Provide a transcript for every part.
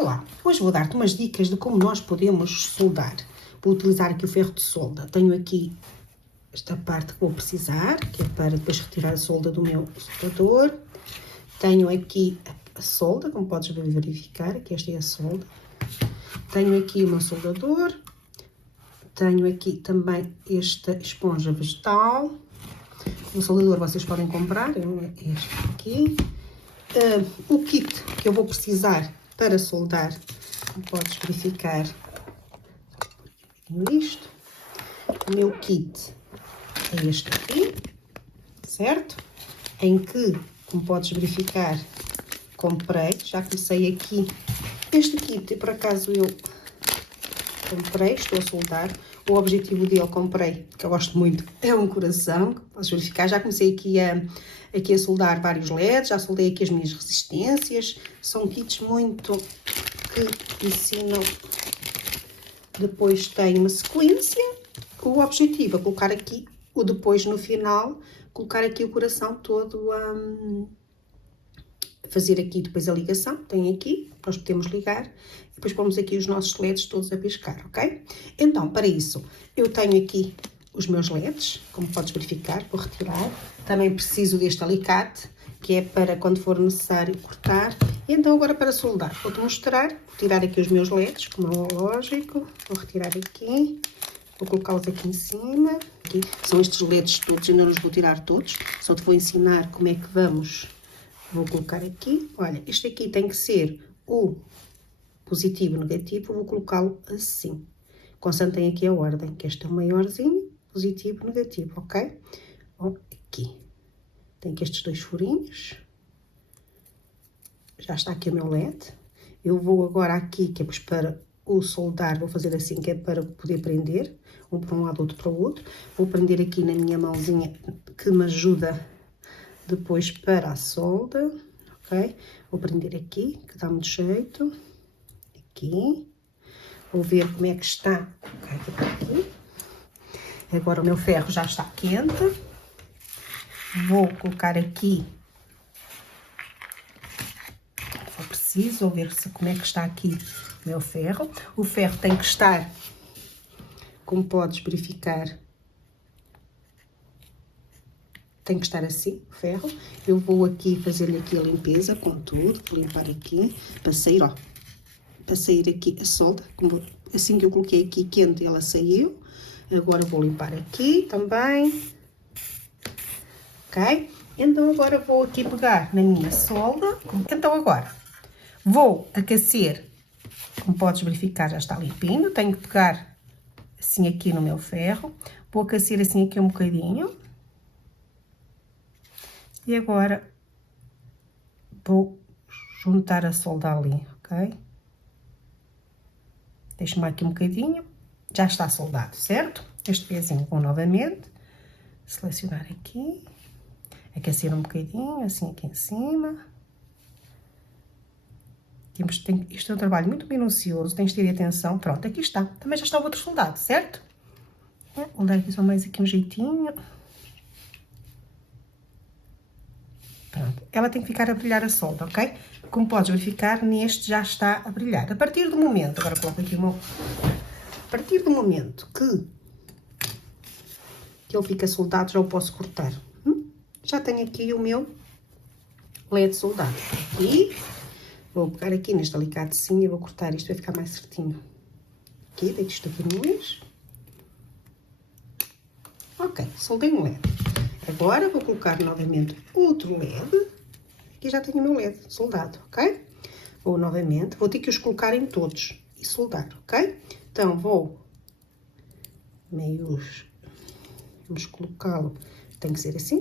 Olá, hoje vou dar-te umas dicas de como nós podemos soldar. Vou utilizar aqui o ferro de solda. Tenho aqui esta parte que vou precisar, que é para depois retirar a solda do meu soldador. Tenho aqui a solda, como podes verificar, aqui esta é a solda. Tenho aqui o meu soldador. Tenho aqui também esta esponja vegetal. O soldador vocês podem comprar, é este aqui. O kit que eu vou precisar para soldar, como podes verificar, isto. O meu kit é este aqui, certo? Em que, como podes verificar, comprei, já comecei aqui. Este kit, por acaso, eu comprei, estou a soldar. O objetivo dele, comprei, que eu gosto muito, é um coração, que podes verificar. Já comecei aqui a soldar vários LEDs, já soldei aqui as minhas resistências. São kits muito que ensinam. Depois tem uma sequência. O objetivo é colocar aqui o depois no final, colocar aqui o coração todo fazer aqui depois a ligação. Tem aqui, nós podemos ligar. Depois pomos aqui os nossos LEDs todos a piscar, ok? Então, para isso, eu tenho aqui os meus LEDs, como podes verificar, vou retirar. Também preciso deste alicate, que é para quando for necessário cortar. E então, agora para soldar, vou-te mostrar. Vou tirar aqui os meus LEDs, como é lógico. Vou retirar aqui. Vou colocá-los aqui em cima. Aqui são estes LEDs todos, eu não os vou tirar todos. Só te vou ensinar como é que vamos. Vou colocar aqui. Olha, este aqui tem que ser o positivo, negativo, vou colocá-lo assim. Constante tem aqui a ordem, que este é o maiorzinho, positivo, negativo, ok? Aqui. Tem aqui estes dois furinhos. Já está aqui o meu LED. Eu vou agora aqui, que é para o soldar, vou fazer assim, que é para poder prender, um para um lado, outro para o outro. Vou prender aqui na minha mãozinha, que me ajuda depois para a solda, ok? Vou prender aqui, que dá muito jeito. Aqui. Vou ver como é que está. Aqui. Agora o meu ferro já está quente. Vou colocar aqui. Eu preciso ver como é que está aqui o meu ferro. O ferro tem que estar, como podes verificar, tem que estar assim, o ferro. Eu vou aqui fazer-lhe aqui a limpeza com tudo. Vou limpar aqui, para sair, ó. Para sair aqui a solda, assim que eu coloquei aqui quente, ela saiu. Agora vou limpar aqui também, ok? Então agora vou aqui pegar na minha solda. Então agora vou aquecer, como podes verificar já está limpinho. Tenho que pegar assim aqui no meu ferro, vou aquecer assim aqui um bocadinho. E agora vou juntar a solda ali, ok? Deixo-me aqui um bocadinho, já está soldado, certo? Este pezinho vou novamente selecionar aqui, aquecer um bocadinho, assim aqui em cima. Isto é um trabalho muito minucioso, tens de ter atenção. Pronto, aqui está. Também já está o outro soldado, certo? Vou dar aqui só mais aqui um jeitinho. Pronto, ela tem que ficar a brilhar a solda, ok? Como podes verificar, neste já está a brilhar. A partir do momento, agora coloco aqui o meu... A partir do momento que ele fica soldado, já o posso cortar. Já tenho aqui o meu LED soldado. Aqui, vou pegar aqui neste alicatezinho e vou cortar isto, vai ficar mais certinho. Aqui, deito isto aqui no eixo. Ok, soldei um LED. Agora vou colocar novamente outro LED. Aqui já tenho o meu LED soldado, ok? Vou novamente, vou ter que os colocar em todos e soldar, ok? Então vou vamos colocá-lo, tem que ser assim,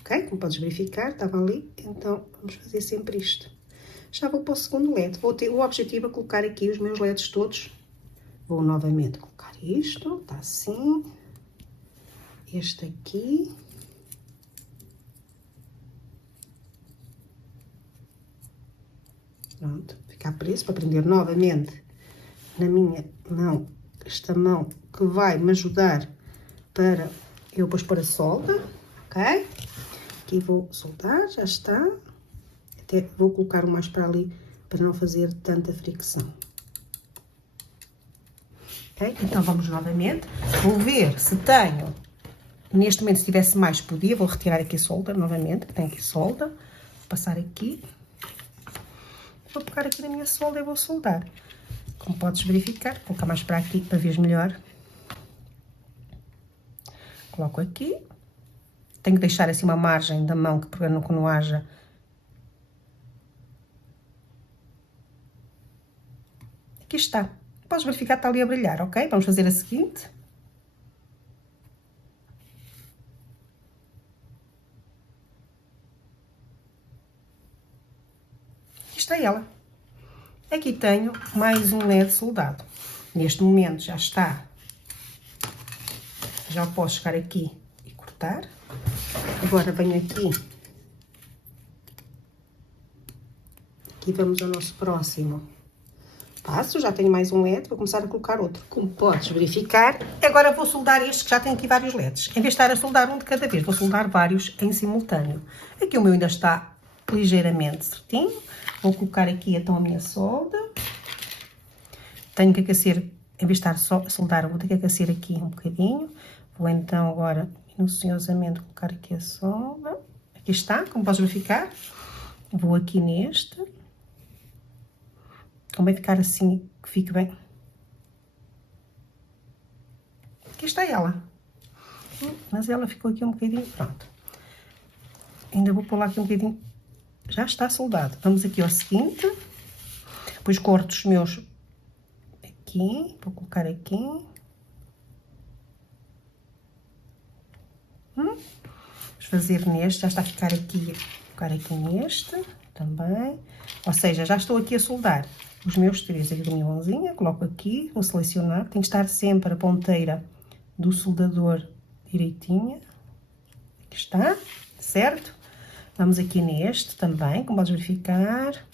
ok? Como podes verificar, estava ali, então vamos fazer sempre isto. Já vou para o segundo LED, o objetivo é colocar aqui os meus LEDs todos. Vou novamente colocar isto, está assim. Este aqui. Pronto, ficar preso para prender novamente na minha mão, esta mão que vai me ajudar para eu depois pôr a solda, ok? Aqui vou soldar, já está. Até vou colocar o mais para ali, para não fazer tanta fricção. Ok? Então vamos novamente. Vou ver se tenho, neste momento se tivesse mais podia, vou retirar aqui a solda novamente, tenho aqui solda, vou passar aqui, vou pegar aqui na minha solda e vou soldar. Como podes verificar, vou colocar mais para aqui para ver melhor. Coloco aqui, tenho que deixar assim uma margem da mão para que não haja. Aqui está. Podes verificar, está ali a brilhar, ok? Vamos fazer a seguinte. Aqui está ela. Aqui tenho mais um LED soldado. Neste momento já está. Já posso chegar aqui e cortar. Agora venho aqui. Aqui vamos ao nosso próximo passo. Já tenho mais um LED, vou começar a colocar outro. Como podes verificar, agora vou soldar este, que já tem aqui vários LEDs. Em vez de estar a soldar um de cada vez, vou soldar vários em simultâneo. Aqui o meu ainda está ligeiramente certinho. Vou colocar aqui então a minha solda. Tenho que aquecer, em vez de estar só a soldar, vou ter que aquecer aqui um bocadinho. Vou então agora minuciosamente colocar aqui a solda. Aqui está, como podes verificar. Vou aqui neste. Convém ficar assim, que fique bem. Aqui está ela. Mas ela ficou aqui um bocadinho, pronto. Ainda vou pôr lá aqui um bocadinho. Já está soldado. Vamos aqui ao seguinte. Depois corto os meus aqui. Vou colocar aqui. Vamos fazer neste. Já está a ficar aqui. Vou colocar aqui neste também. Ou seja, já estou aqui a soldar os meus três aqui da minha mãozinha. Coloco aqui. Vou selecionar. Tem que estar sempre a ponteira do soldador direitinha. Aqui está. Certo? Vamos aqui neste também, como podes verificar.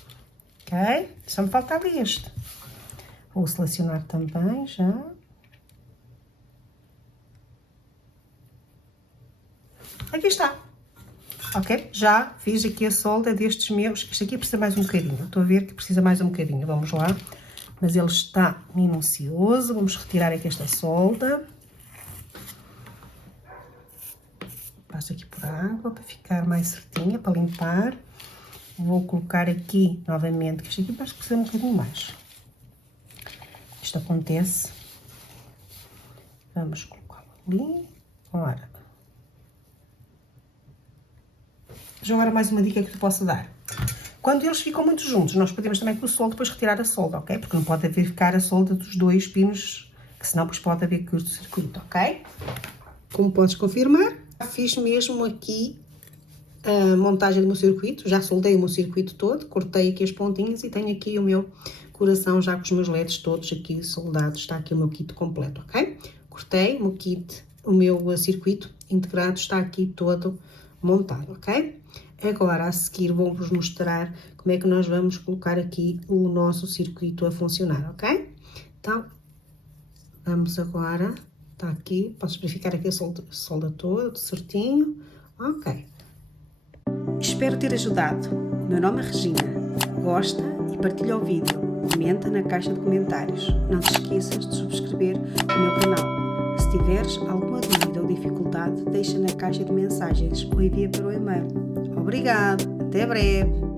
Ok? Só me faltava este. Vou selecionar também já. Aqui está. Ok? Já fiz aqui a solda destes meus. Este aqui precisa mais um bocadinho. Estou a ver que precisa mais um bocadinho. Vamos lá. Mas ele está minucioso. Vamos retirar aqui esta solda. Passo aqui por água para ficar mais certinha, para limpar. Vou colocar aqui novamente, que isto aqui parece que precisa um bocadinho mais. Isto acontece. Vamos colocá-lo ali. Ora. Já agora mais uma dica que te posso dar. Quando eles ficam muito juntos, nós podemos também com o soldo depois retirar a solda, ok? Porque não pode haver ficar a solda dos dois pinos, que senão depois pode haver curto-circuito, ok? Como podes confirmar, fiz mesmo aqui a montagem do meu circuito, já soldei o meu circuito todo, cortei aqui as pontinhas e tenho aqui o meu coração já com os meus LEDs todos aqui soldados, está aqui o meu kit completo, ok? Cortei o meu kit, o meu circuito integrado está aqui todo montado, ok? Agora a seguir vou-vos mostrar como é que nós vamos colocar aqui o nosso circuito a funcionar, ok? Então, vamos agora... Está aqui, posso verificar aqui a solda toda, certinho. Ok. Espero ter ajudado. O meu nome é Regina. Gosta e partilha o vídeo. Comenta na caixa de comentários. Não te esqueças de subscrever o meu canal. Se tiveres alguma dúvida ou dificuldade, deixa na caixa de mensagens ou envia para o e-mail. Obrigado. Até breve.